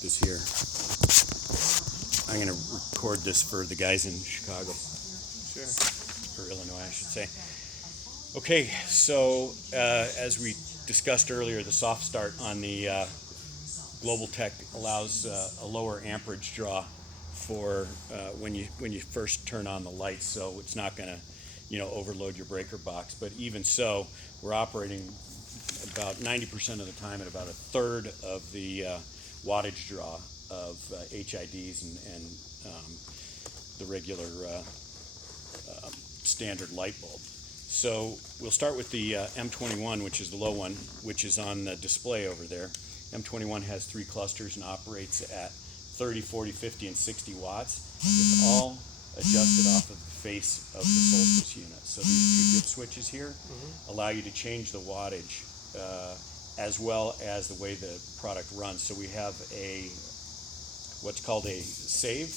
put this here. I'm going to record this for the guys in Chicago. Sure. Or Illinois, I should say. Okay, so as we discussed earlier, the soft start on the Global Tech allows a lower amperage draw for when you first turn on the lights, so it's not going to overload your breaker box. But even so, we're operating about 90% of the time at about a third of the wattage draw of HIDs and the regular standard light bulb. So we'll start with the M21, which is the low one, which is on the display over there. M21 has 3 clusters and operates at 30, 40, 50, and 60 watts. It's all adjusted off of the face of the Solstice unit. So these 2 dip switches here allow you to change the wattage as well as the way the product runs. So we have what's called a save.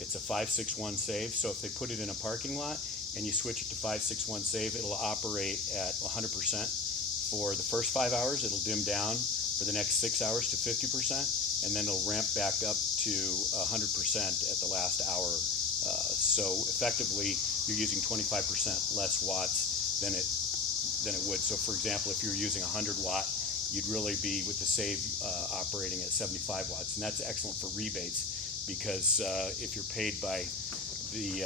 It's a 561 save. So if they put it in a parking lot and you switch it to 561 save, it'll operate at 100% for the first 5 hours. It'll dim down for the next 6 hours to 50%, and then it'll ramp back up to 100% at the last hour. So effectively, you're using 25% less watts than it would. So for example, if you're using 100 watt, you'd really be with the save operating at 75 watts, and that's excellent for rebates because if you're paid by the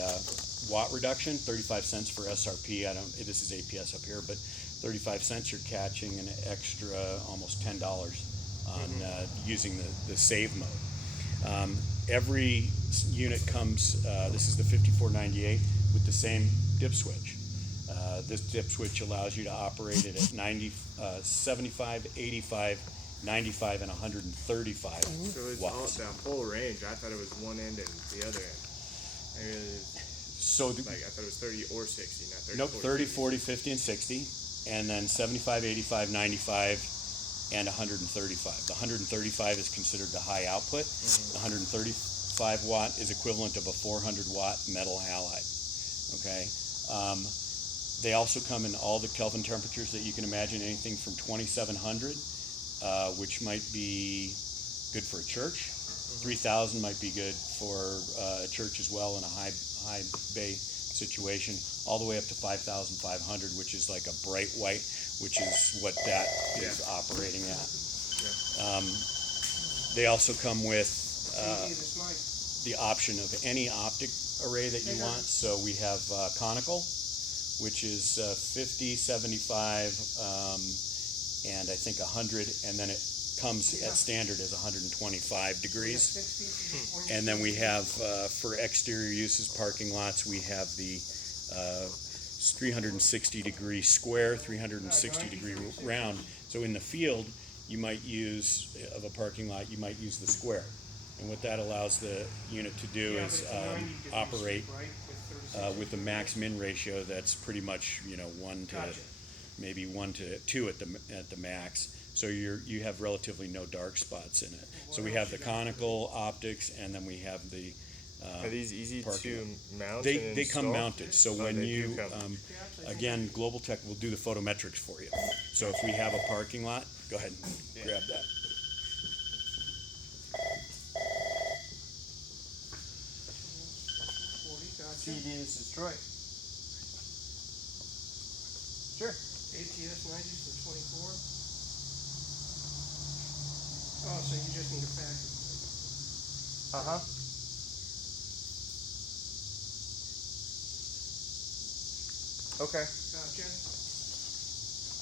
watt reduction, 35 cents for SRP. This is APS up here, but 35 cents, you're catching an extra almost $10 on using the save mode. Every unit comes, this is the 5498, with the same dip switch. This dip switch allows you to operate it at 90, 75, 85, 95, and 135 So it's all watts. that whole range. I thought it was one end and the other end. So I thought it was 30 or 60, not 30. nope, 40, 30, 40, 50, and 60, and then 75, 85, 95, and 135. The 135 is considered the high output. The 135 watt is equivalent of a 400 watt metal halide. Okay. They also come in all the Kelvin temperatures that you can imagine, anything from 2700, which might be good for a church. 3000 might be good for a church as well in a high bay situation, all the way up to 5500, which is like a bright white, which is what that is operating at. They also come with the option of any optic array that you want. So we have conical, which is 50, 75, and I think 100, and then it comes at standard as 125 degrees. And then we have, for exterior uses, parking lots, we have the 360 degree square, 360 degree round. So in the field, you might use, of a parking lot, you might use the square. And what that allows the unit to do is operate with a max-min ratio that's pretty much 1 to maybe 1 to 2 at the max. So you have relatively no dark spots in it. So we have the conical optics, and then we have the Are these easy to mount? They come mounted. So when you again, Global Tech will do the photometrics for you. So if we have a parking lot, go ahead and grab that. CD, this is Troy. Sure. ATS 90s for 24. Oh, so you just need a factory. Okay. Gotcha.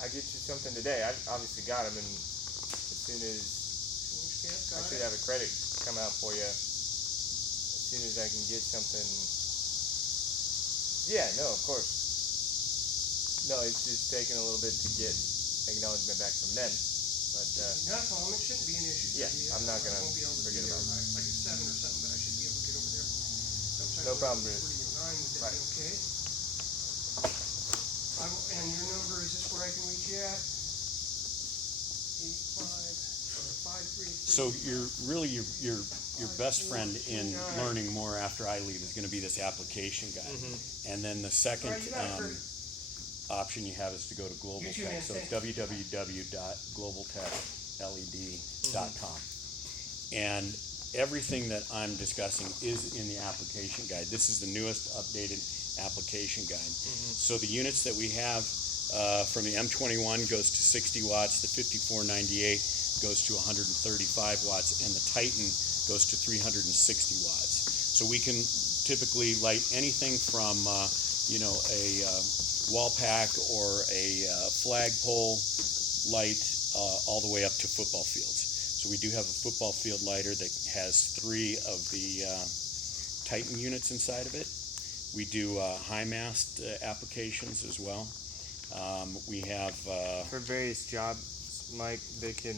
I get you something today. I obviously got them, and as soon as I should have a credit come out for you, as soon as I can get something. Yeah, no, of course. No, it's just taking a little bit to get acknowledgement back from them. But Not a problem. It shouldn't be an issue. yeah, I'm not gonna I won't be able to forget be there about it. like at 7 or something, but I should be able to get over there sometime. No problem, around Bruce. 8:30 or 9. Would that Right. be okay? And your number, is this where I can reach you at? 533. So your best friend in learning more after I leave is going to be this application guide. And then the second option you have is to go to Global Tech. So it's www.globaltechled.com. And everything that I'm discussing is in the application guide. This is the newest updated application guide. So the units that we have from the M21 goes to 60 watts, the 5498 goes to 135 watts, and the Titan goes to 360 watts. So we can typically light anything from a wall pack or a flagpole light all the way up to football fields. So we do have a football field lighter that has 3 of the Titan units inside of it. We do high mast applications as well. We have For various jobs, Mike, they can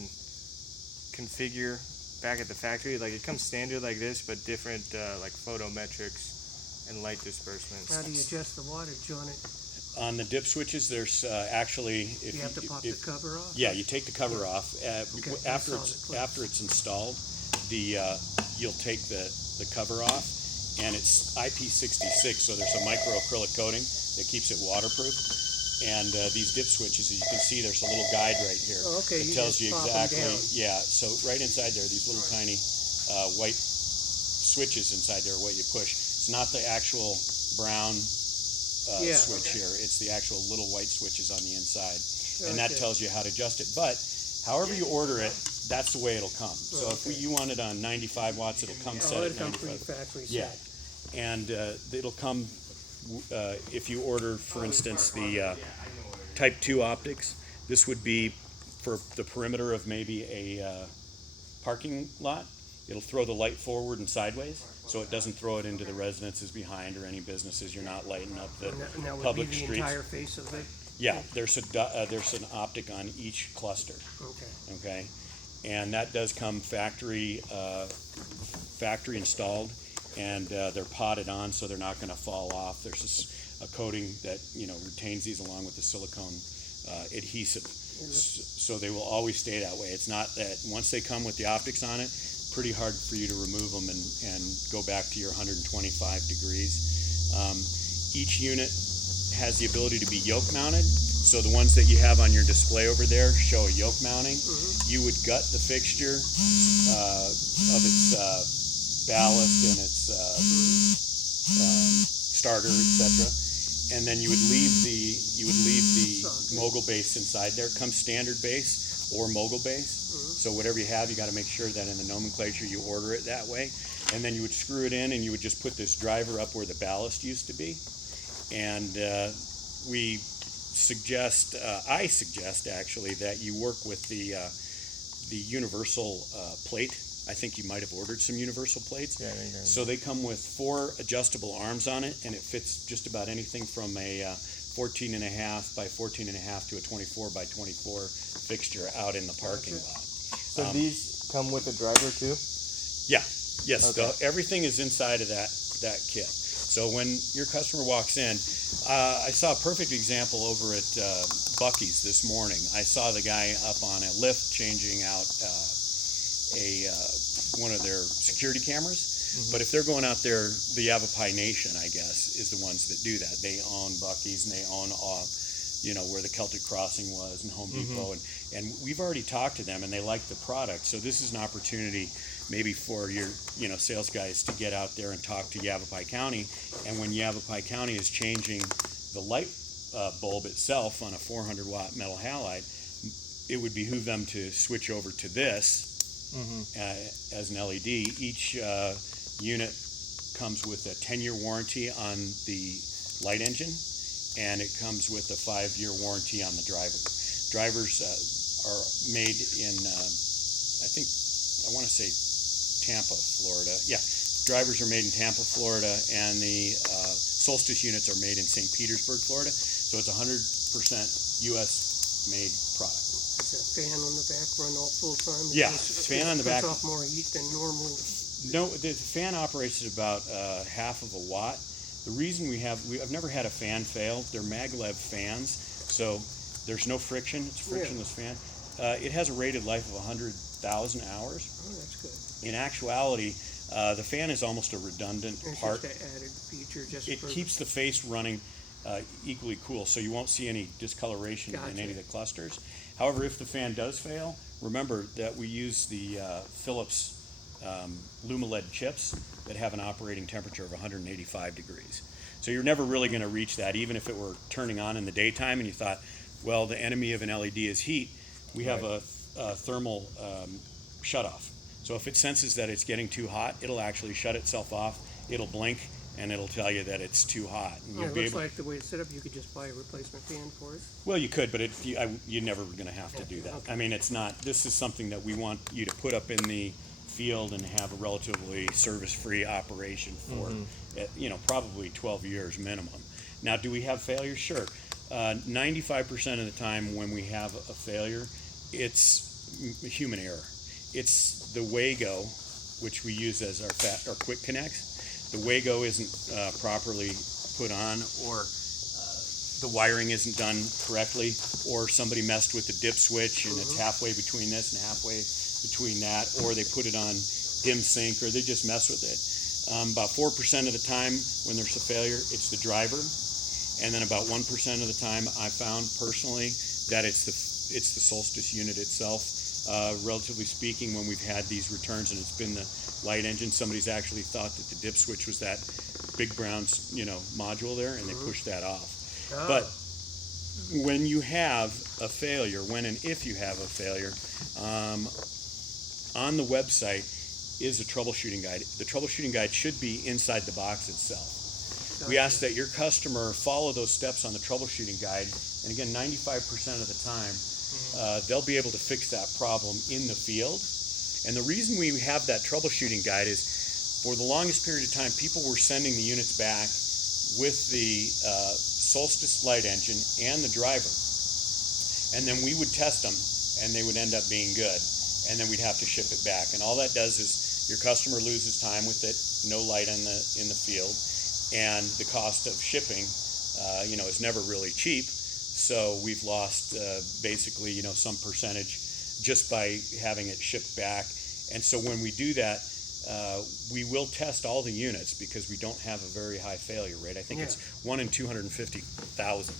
configure back at the factory. Like it comes standard like this, but different like photometrics and light disbursements. How do you adjust the wattage on it? on the dip switches. There's actually if You have to pop the cover off? Yeah, you take the cover off Okay, after I saw it's the clip. after it's installed. You'll take the cover off, and it's IP66, so there's a microacrylic coating that keeps it waterproof. And these dip switches, as you can see, there's a little guide right here. Oh, okay, It you tells just you pop 'em exactly. down. Yeah, so right inside there, these little tiny white switches inside there, what you push. It's not the actual brown Yeah. switch here. It's the actual little white switches on the inside, and that Okay. tells you how to adjust it. But however you order it, that's the way it'll come. So if Okay. you want it on 95 watts, it'll come set Oh, at it'll come 95. pre-factory Yeah, set. and it'll come if you order, for instance, the Type 2 optics. This would be for the perimeter of maybe a parking lot. It'll throw the light forward and sideways, so it doesn't throw it into the residences behind or any businesses. You're not lighting up the And that would be public the streets. entire face of it? Yeah, there's an optic on each cluster. Okay. Okay, and that does come factory installed, and they're potted on, so they're not going to fall off. There's a coating that retains these along with the silicone adhesive, so they will always stay that way. It's not that once they come with the optics on it, pretty hard for you to remove them and go back to your 125 degrees. Each unit has the ability to be yoke mounted. So the ones that you have on your display over there show a yoke mounting. You would gut the fixture of its ballast and its starter, etc. And then you would leave the mogul base inside there. Comes standard base or mogul base. So whatever you have, you got to make sure that in the nomenclature you order it that way. And then you would screw it in, and you would just put this driver up where the ballast used to be. And I suggest actually that you work with the universal plate. I think you might have ordered some universal plates. Yeah, I think So they come with 4 adjustable arms on it, and it fits just about anything from a 14.5 by 14.5 to a 24 by 24 fixture out in the parking lot. So these come with a driver too? Yeah, yes, Okay. everything is inside of that kit. So when your customer walks in, I saw a perfect example over at Buc-ee's this morning. I saw the guy up on a lift changing out one of their security cameras. But if they're going out there, the Yavapai Nation, I guess, is the ones that do that. They own Buc-ee's and they own where the Celtic Crossing was and Home Depot, and we've already talked to them and they like the product. So this is an opportunity maybe for your sales guys to get out there and talk to Yavapai County. And when Yavapai County is changing the light bulb itself on a 400 watt metal halide, it would behoove them to switch over to this as an LED. Each unit comes with a 10-year warranty on the light engine, and it comes with a 5-year warranty on the driver. Drivers are made in, I want to say Tampa, Florida. Yeah, drivers are made in Tampa, Florida, and the Solstice units are made in St. Petersburg, Florida. So it's 100% U.S. made product. Is that fan on the back run all full time? Yeah, fan on the back. Puts off more heat than normal. No, the fan operates at about half of a watt. The reason I've never had a fan fail. They're maglev fans, so there's no friction. It's a frictionless fan. It has a rated life of 100,000 hours. Oh, that's good. In actuality, the fan is almost a redundant It's part. just an added feature. Just It for, keeps the face running equally cool, so you won't see any discoloration in Gotcha. any of the clusters. However, if the fan does fail, remember that we use the Phillips LumaLED chips that have an operating temperature of 185 degrees. So you're never really going to reach that, even if it were turning on in the daytime and you thought, well, the enemy of an LED is heat. We have a thermal shutoff. So if it senses that it's getting too hot, it'll actually shut itself off. It'll blink, and it'll tell you that it's too hot. And Yeah, you'll it be looks able, like the way it's set up, you could just buy a replacement fan for it. well, you could, but you're never going to have to do that. Okay. I mean, it's not. This is something that we want you to put up in the field and have a relatively service-free operation for, probably 12 years minimum. Now, do we have failures? Sure. 95% of the time when we have a failure, it's human error. It's the Wago, which we use as our quick connects. The Wago isn't properly put on, or the wiring isn't done correctly, or somebody messed with the dip switch and it's halfway between this and halfway between that, or they put it on dim sync, or they just mess with it. About 4% of the time when there's a failure, it's the driver, and then about 1% of the time I found personally that it's the Solstice unit itself. Relatively speaking, when we've had these returns and it's been the light engine, somebody's actually thought that the dip switch was that big brown module there, and they pushed that off. Oh. But when you have a failure, when and if you have a failure, on the website is a troubleshooting guide. The troubleshooting guide should be inside the box itself. We ask that your customer follow those steps on the troubleshooting guide, and again, 95% of the time, they'll be able to fix that problem in the field. And the reason we have that troubleshooting guide is, for the longest period of time, people were sending the units back with the Solstice light engine and the driver. And then we would test them, and they would end up being good. And then we'd have to ship it back. And all that does is your customer loses time with it, no light in the field, and the cost of shipping, is never really cheap. So we've lost basically, some percentage just by having it shipped back. And so when we do that, we will test all the units because we don't have a very high failure rate. I think it's 1 in 250,000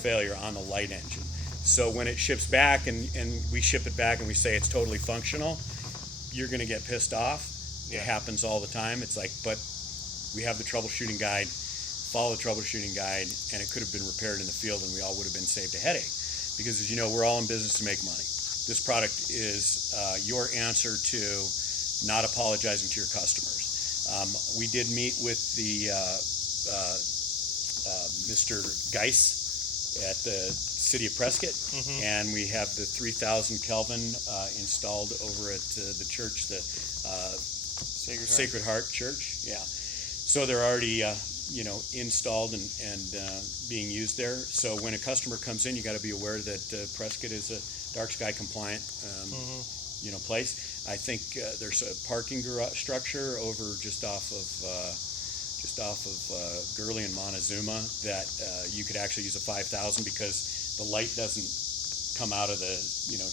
failure on the light engine. So when it ships back and we ship it back and we say it's totally functional, you're going to get pissed off. It happens all the time. It's like, but we have the troubleshooting guide. Follow the troubleshooting guide, and it could have been repaired in the field, and we all would have been saved a headache. Because, as you know, we're all in business to make money. This product is your answer to not apologizing to your customers. We did meet with the Mr. Geis at the City of Prescott, and we have the 3,000 Kelvin installed over at the church, the Sacred Heart Church. Yeah, so they're already installed and being used there. So when a customer comes in, you got to be aware that Prescott is a dark sky compliant place. I think there's a parking garage structure over just off of Gurley and Montezuma that you could actually use a 5,000 because the light doesn't come out of the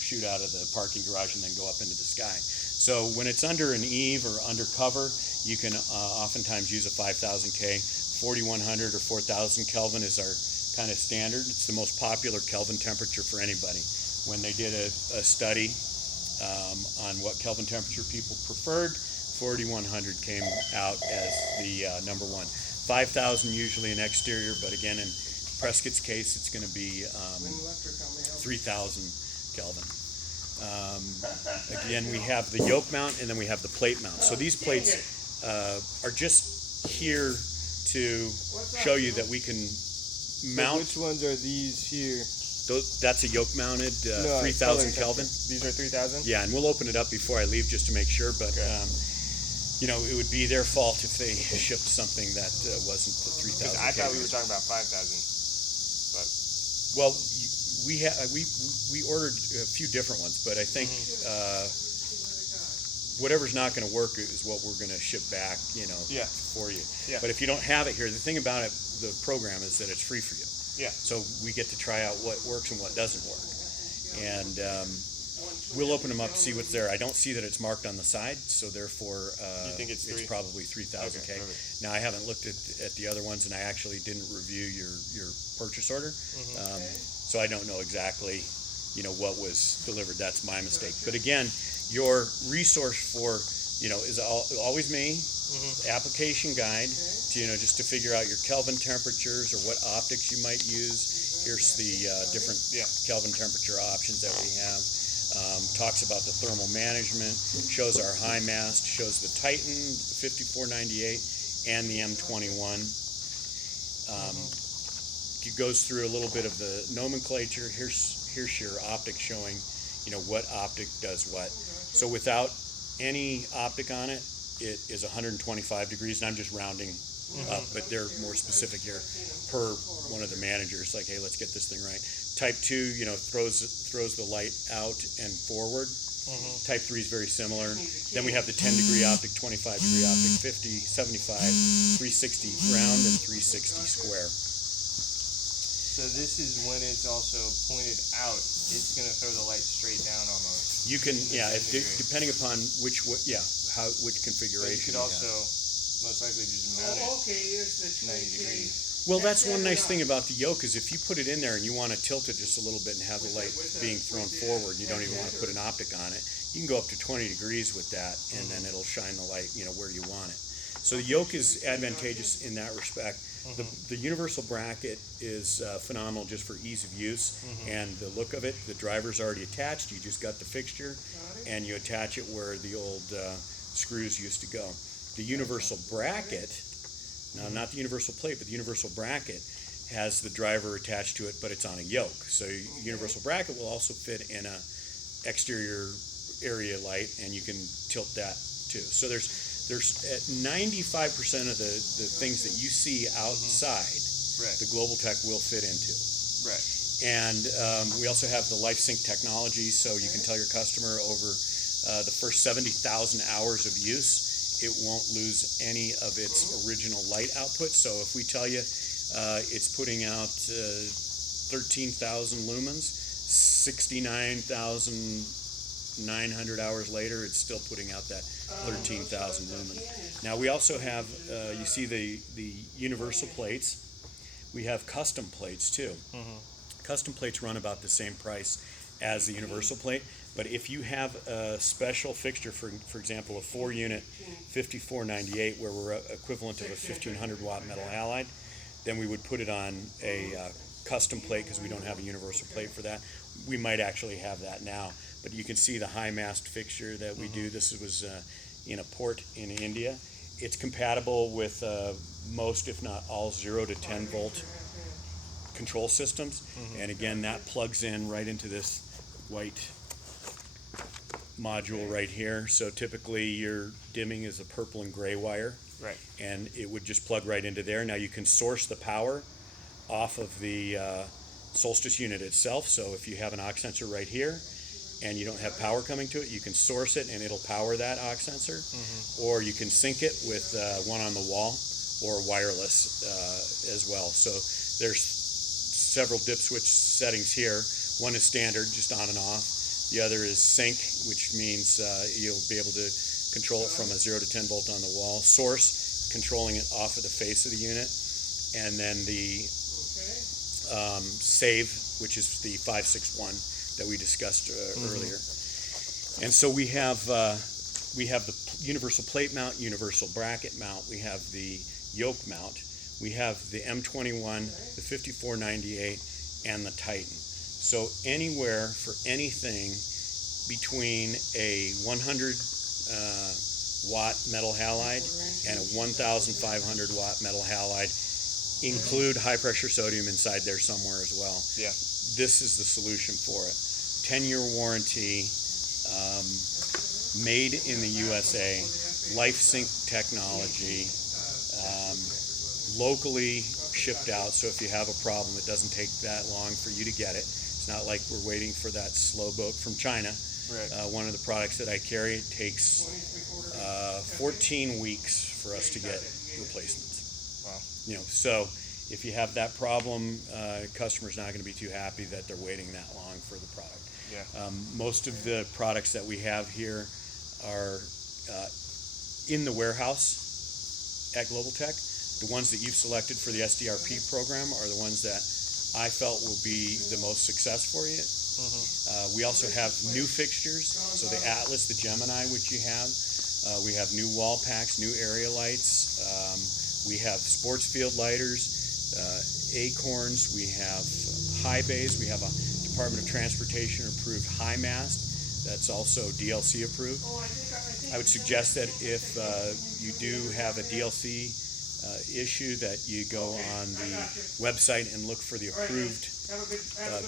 shoot out of the parking garage and then go up into the sky. So when it's under an eave or under cover, you can oftentimes use a 5,000K. 4,100 or 4,000 Kelvin is our kind of standard. It's the most popular Kelvin temperature for anybody. When they did a study on what Kelvin temperature people preferred, 4,100 came out as the number one. 5,000 usually an exterior, but again, in Prescott's case, it's going to be 3,000 Kelvin. Again, we have the yoke mount, and then we have the plate mount. So these plates are just here to show you that we can mount. Which ones are these here? That's a yoke mounted 3,000 Kelvin. These are 3,000? Yeah, and we'll open it up before I leave just to make sure, but it would be their fault if they shipped something that wasn't the 3,000. I thought we were talking about 5,000. But well, we ordered a few different ones, but I think whatever's not going to work is what we're going to ship back, for you. Yeah. But if you don't have it here, the thing about it, the program, is that it's free for you. Yeah. So we get to try out what works and what doesn't work, and we'll open them up to see what's there. I don't see that it's marked on the side, so therefore you think it's probably 3,000 K. Perfect. Now I haven't looked at the other ones, and I actually didn't review your purchase order, so I don't know exactly what was delivered. That's my mistake. But again, your resource for, is always me, application guide, to, just to figure out your Kelvin temperatures or what optics you might use. Here's the different Kelvin temperature options that we have. Talks about the thermal management, shows our high mast, shows the Titan 5498 and the M21. It goes through a little bit of the nomenclature. Here's your optic showing, what optic does what. So without any optic on it, it is 125 degrees, and I'm just rounding up, but they're more specific here per one of the managers, like, hey, let's get this thing right. Type 2, throws the light out and forward. Type 3 is very similar. Then we have the 10 degree optic, 25 degree optic, 50, 75, 360 round, and 360 square. So this is when it's also pointed out, it's going to throw the light straight down almost. You can, depending upon which configuration. But you could also most likely just mount it 90 degrees. Well, that's one nice thing about the yoke is if you put it in there and you want to tilt it just a little bit and have the light being thrown forward, you don't even want to put an optic on it, you can go up to 20 degrees with that, and then it'll shine the light, where you want it. So the yoke is advantageous in that respect. The universal bracket is phenomenal just for ease of use and the look of it. The driver's already attached. You just got the fixture, and you attach it where the old screws used to go. The universal bracket, now not the universal plate, but the universal bracket has the driver attached to it, but it's on a yoke. So universal bracket will also fit in a exterior area light, and you can tilt that too. So there's 95% of the things that you see outside, the Global Tech will fit into. Right. And we also have the LifeSync technology, so you can tell your customer over the first 70,000 hours of use, it won't lose any of its original light output. So if we tell you it's putting out 13,000 lumens, 69,900 hours later, it's still putting out that 13,000 lumens. Now we also have, you see the universal plates. We have custom plates too. Custom plates run about the same price as the universal plate, but if you have a special fixture, for example, a 4-unit 5498, where we're equivalent of a 1500 watt metal halide, then we would put it on a custom plate because we don't have a universal plate for that. We might actually have that now, but you can see the high mast fixture that we do. This was in a port in India. It's compatible with most, if not all, 0 to 10 volt control systems, and again, that plugs in right into this white module right here. So typically your dimming is a purple and gray wire, Right. and it would just plug right into there. Now you can source the power off of the Solstice unit itself. So if you have an aux sensor right here and you don't have power coming to it, you can source it and it'll power that aux sensor, or you can sync it with one on the wall or wireless as well. So there's several dip switch settings here. One is standard, just on and off. The other is sync, which means you'll be able to control it from a 0 to 10 volt on the wall. Source, controlling it off of the face of the unit. And then the save, which is the 561 that we discussed earlier. And so we have the universal plate mount, universal bracket mount. We have the yoke mount. We have the M21, the 5498, and the Titan. So anywhere for anything between a 100 watt metal halide and a 1,500 watt metal halide, include high pressure sodium inside there somewhere as well. Yeah. This is the solution for it. 10-year warranty, made in the USA, LifeSync technology, locally shipped out. So if you have a problem, it doesn't take that long for you to get it. It's not like we're waiting for that slow boat from China. Right. One of the products that I carry, it takes 14 weeks for us to get replacements. Wow. So if you have that problem, customer's not going to be too happy that they're waiting that long for the product. Yeah. Most of the products that we have here are in the warehouse at Global Tech. The ones that you've selected for the SDRP program are the ones that I felt will be the most success for you. We also have new fixtures, so the Atlas, the Gemini, which you have. We have new wall packs, new area lights. We have sports field lighters, Acorns. We have high bays. We have a Department of Transportation approved high mast that's also DLC approved. I would suggest that if you do have a DLC issue, that you go on the website and look for the approved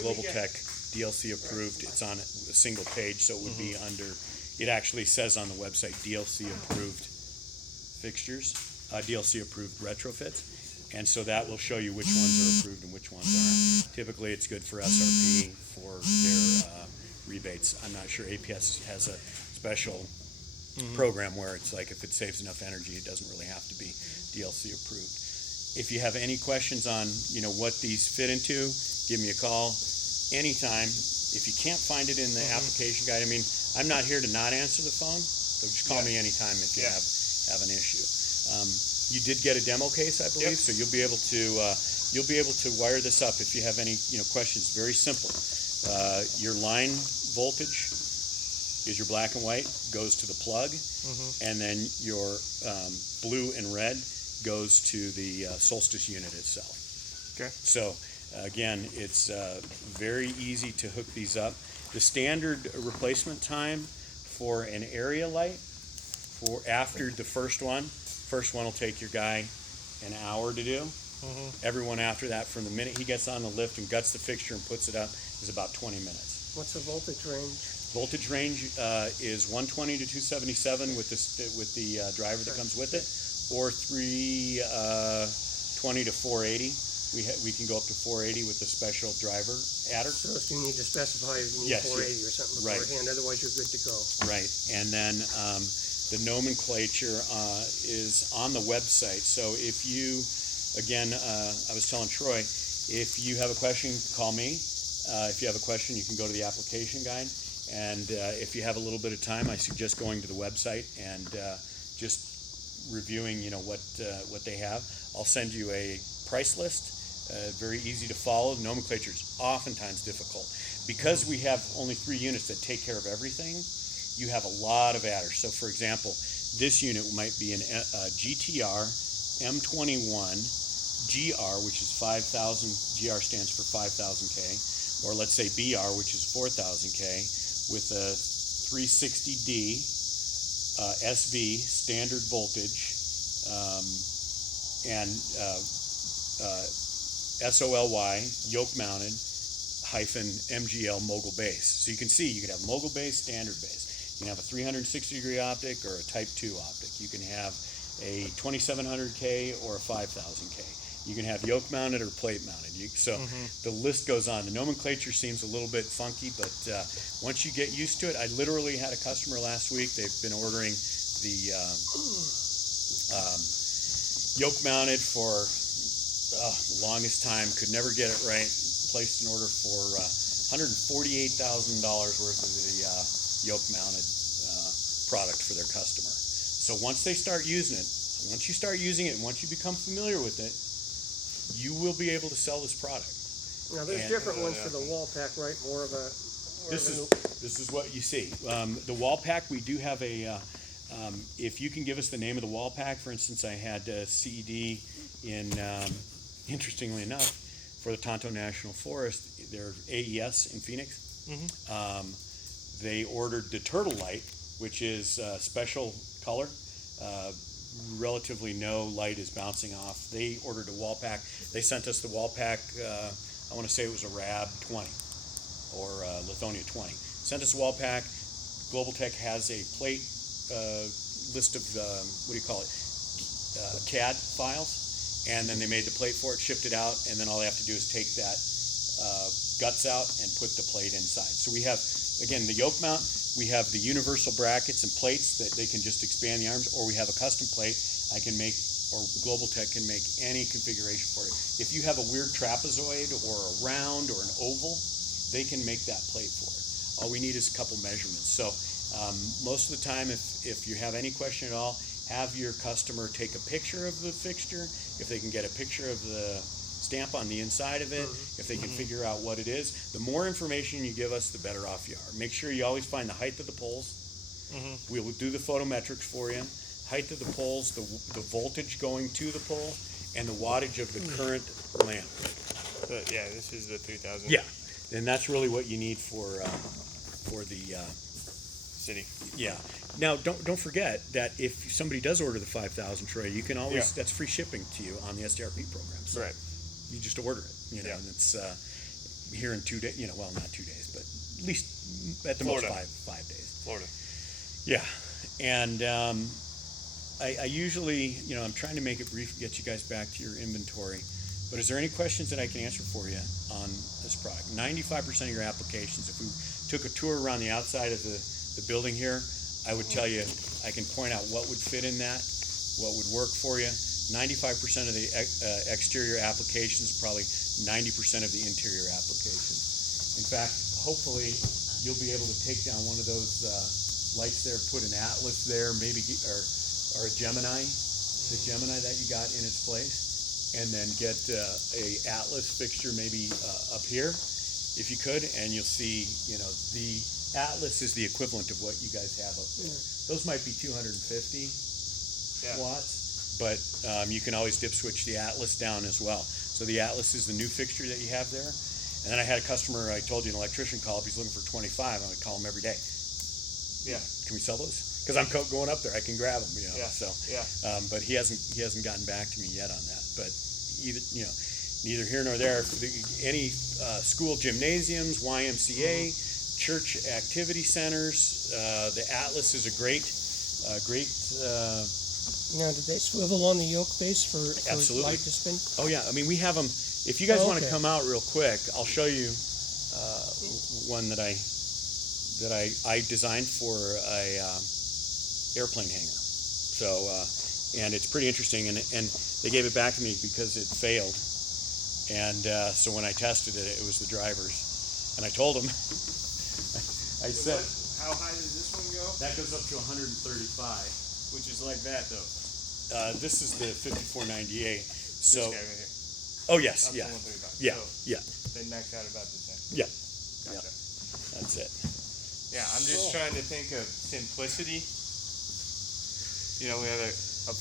Global Tech DLC approved. It's on a single page, so it would be under, it actually says on the website DLC approved fixtures, DLC approved retrofits, and so that will show you which ones are approved and which ones aren't. Typically it's good for SRP for their rebates. I'm not sure APS has a special program where it's like if it saves enough energy it doesn't really have to be DLC approved. If you have any questions on what these fit into, give me a call anytime. If you can't find it in the application guide, I mean, I'm not here to not answer the phone, so just call me anytime if you have an issue. You did get a demo case, I believe, so you'll be able to wire this up if you have any questions. Very simple. Your line voltage is your black and white, goes to the plug, and then your blue and red goes to the Solstice unit itself. Okay. So again, it's very easy to hook these up. The standard replacement time for an area light for after the first one will take your guy an hour to do. Everyone after that, from the minute he gets on the lift and guts the fixture and puts it up, is about 20 minutes. What's the voltage range? Voltage range is 120 to 277 with the driver that comes with it, or 320 to 480. We can go up to 480 with the special driver adder. So if you need to specify, you need 480 or something beforehand, otherwise you're good to go. Right, and then the nomenclature is on the website. So if you, again, I was telling Troy, if you have a question, call me. If you have a question, you can go to the application guide. And if you have a little bit of time, I suggest going to the website and just reviewing, what they have. I'll send you a price list. Very easy to follow. The nomenclature is oftentimes difficult. Because we have only 3 units that take care of everything, you have a lot of adders. So for example, this unit might be an GTR M21 GR, which is 5,000, GR stands for 5,000K, or let's say BR, which is 4,000K, with a 360D SV standard voltage and SOLY yoke mounted -MGL mogul base. So you can see you could have mogul base, standard base. You can have a 360-degree optic or a Type 2 optic. You can have a 2700K or a 5000K. You can have yoke mounted or plate mounted. The list goes on. The nomenclature seems a little bit funky, but once you get used to it, I literally had a customer last week. They've been ordering the yoke mounted for the longest time, could never get it right. Placed an order for $148,000 worth of the yoke mounted product for their customer. So once they start using it, once you start using it and once you become familiar with it, you will be able to sell this product. Now there's different ones for the wall pack, right? More of a This is what you see. The wall pack, we do have a, if you can give us the name of the wall pack, for instance, I had CED in, interestingly enough, for the Tonto National Forest, their AES in Phoenix. They ordered the Turtle Light, which is a special color. Relatively no light is bouncing off. They ordered a wall pack. They sent us the wall pack, I want to say it was a RAB 20 or Lithonia 20. Sent us a wall pack. Global Tech has a plate list of, CAD files, and then they made the plate for it, shipped it out, and then all they have to do is take that guts out and put the plate inside. So we have, again, the yoke mount, we have the universal brackets and plates that they can just expand the arms, or we have a custom plate I can make, or Global Tech can make any configuration for it. If you have a weird trapezoid or a round or an oval, they can make that plate for it. All we need is a couple measurements. So most of the time, if you have any question at all, have your customer take a picture of the fixture. If they can get a picture of the stamp on the inside of it, if they can figure out what it is. The more information you give us, the better off you are. Make sure you always find the height of the poles. We will do the photometrics for you. Height of the poles, the voltage going to the pole, and the wattage of the current lamp. So, yeah, this is the 3000. Yeah, and that's really what you need for the City. yeah. Now, don't forget that if somebody does order the 5,000 tray, you can always that's free shipping to you on the SDRP program. So Right. you just order it, Yeah. and it's here in 2 days. Well, not 2 days, but at least at the Florida. most 5 days. Florida. Yeah, and I usually, I'm trying to make it brief, get you guys back to your inventory. But is there any questions that I can answer for you on this product? 95% of your applications, if we took a tour around the outside of the building here, I would tell you, I can point out what would fit in that, what would work for you. 95% of the exterior applications, probably 90% of the interior applications. In fact, hopefully, you'll be able to take down one of those lights there, put an Atlas there, maybe, or a Gemini, the Gemini that you got in its place, and then get a Atlas fixture maybe up here, if you could, and you'll see, the Atlas is the equivalent of what you guys have up there. Those might be 250 watts, but you can always dip switch the Atlas down as well. So the Atlas is the new fixture that you have there. And then I had a customer, I told you, an electrician call up, he's looking for 25, I would call him every day. Yeah. Can we sell those? Because I'm going up there, I can grab them, Yeah. So, Yeah. but he hasn't gotten back to me yet on that. But either, neither here nor there. Any school gymnasiums, YMCA, church activity centers, the Atlas is a great. Now, did they swivel on the yoke base for Absolutely. light to spin? Oh yeah, I mean we have them. If you guys want to Okay. come out real quick, I'll show you one that I designed for a airplane hangar. So and it's pretty interesting, and they gave it back to me because it failed, and so when I tested it, it was the drivers, and I told them. I said, How high does this one go? that goes up to 135. Which is like that, though. This is the 5498. This So, guy right here. oh yes, Up to yeah, 135. yeah, So yeah, they max out about the same. yeah. Gotcha. That's it. Yeah, I'm just trying to think of simplicity. We have a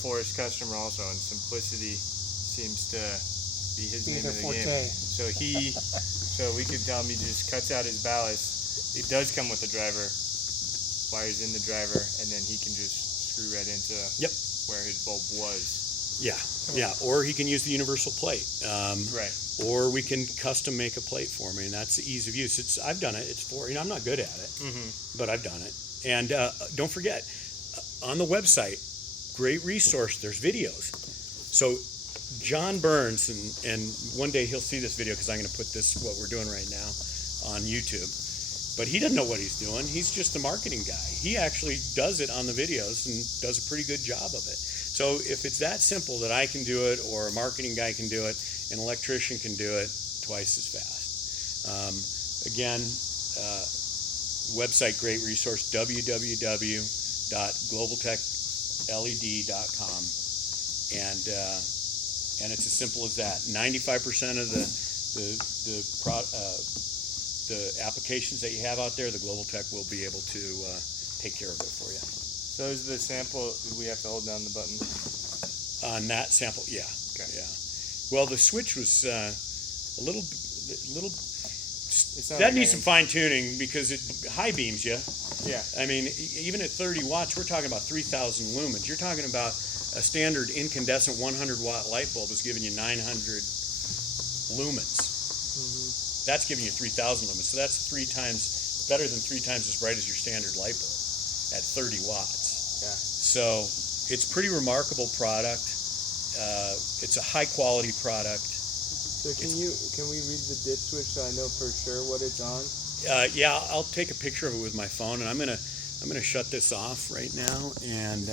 Forest customer also, and simplicity seems to be his Be name their of the forte. game. So we could tell him he just cuts out his ballast. It does come with the driver, wires in the driver, and then he can just screw right into Yep. where his bulb was. Yeah, yeah. Or he can use the universal plate. Right. Or we can custom make a plate for me, and that's the ease of use. I've done it. It's for I'm not good at it, but I've done it. And don't forget, on the website, great resource. There's videos. So John Burns, and one day he'll see this video because I'm going to put what we're doing right now on YouTube. But he doesn't know what he's doing. He's just the marketing guy. He actually does it on the videos and does a pretty good job of it. So if it's that simple that I can do it, or a marketing guy can do it, an electrician can do it twice as fast. Again, website, great resource, www.globaltechled.com. And it's as simple as that. 95% of the applications that you have out there, the Global Tech will be able to take care of it for you. So is the sample, we have to hold down the button? On that sample, yeah. Okay. Yeah. Well, the switch was a little. It's not That like needs some fine tuning because it high beams you. Yeah. I mean, even at 30 watts, we're talking about 3,000 lumens. You're talking about a standard incandescent 100 watt light bulb is giving you 900 lumens. That's giving you 3,000 lumens. So that's better than three times as bright as your standard light bulb at 30 watts. Yeah. So it's pretty remarkable product. It's a high quality product. So can we read the dip switch so I know for sure what it's on? Yeah, I'll take a picture of it with my phone, and I'm gonna shut this off right now, and